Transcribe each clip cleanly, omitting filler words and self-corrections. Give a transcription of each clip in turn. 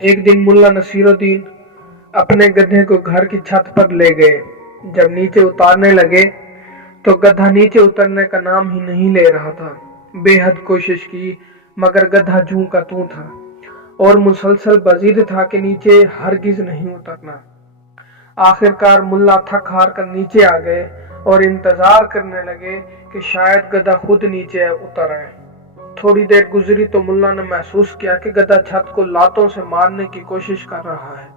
एक दिन मुल्ला नसीरुद्दीन अपने गधे को घर की छत पर ले गए। जब नीचे उतारने लगे तो गधा नीचे उतरने का नाम ही नहीं ले रहा था। बेहद कोशिश की मगर गधा जूं का तूं था और मुसलसल बजीद था कि नीचे हरगिज नहीं उतरना। आखिरकार मुल्ला थक हार कर नीचे आ गए और इंतजार करने लगे कि शायद गधा खुद नीचे उतर आए। थोड़ी देर गुजरी तो मुल्ला ने महसूस किया कि गधा छत को लातों से मारने की कोशिश कर रहा है।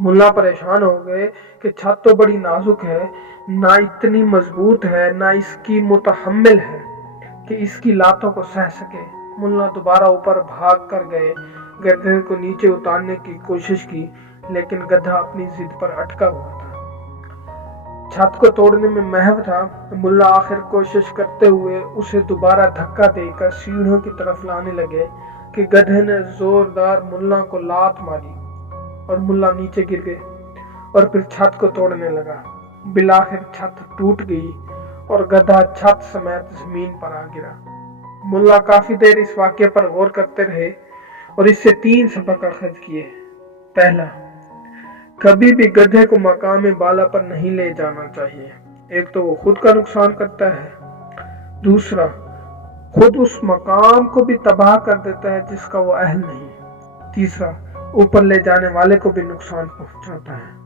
मुल्ला परेशान हो गए कि छत तो बड़ी नाजुक है, ना इतनी मजबूत है, ना इसकी मुतहम्मिल है कि इसकी लातों को सह सके। मुल्ला दोबारा ऊपर भाग कर गए, गधे को नीचे उतारने की कोशिश की, लेकिन गधा अपनी जिद पर अटका हुआ था। छत को तोड़ने में महव था। मुल्ला आखिर कोशिश करते हुए उसे दोबारा धक्का देकर सीढ़ियों की तरफ लाने लगे कि गधे ने जोरदार मुल्ला को लात मारी और मुल्ला नीचे गिर गए और फिर छत को तोड़ने लगा। बिलाखिर छत टूट गई और गधा छत समेत जमीन पर आ गिरा। मुल्ला काफी देर इस वाक्य पर गौर करते रहे और इससे 3 सबक अखज किए। पहला, कभी भी गधे को मकाम बाला पर नहीं ले जाना चाहिए। एक तो वो खुद का नुकसान करता है, दूसरा खुद उस मकाम को भी तबाह कर देता है जिसका वो अहल नहीं, तीसरा ऊपर ले जाने वाले को भी नुकसान पहुंचाता है।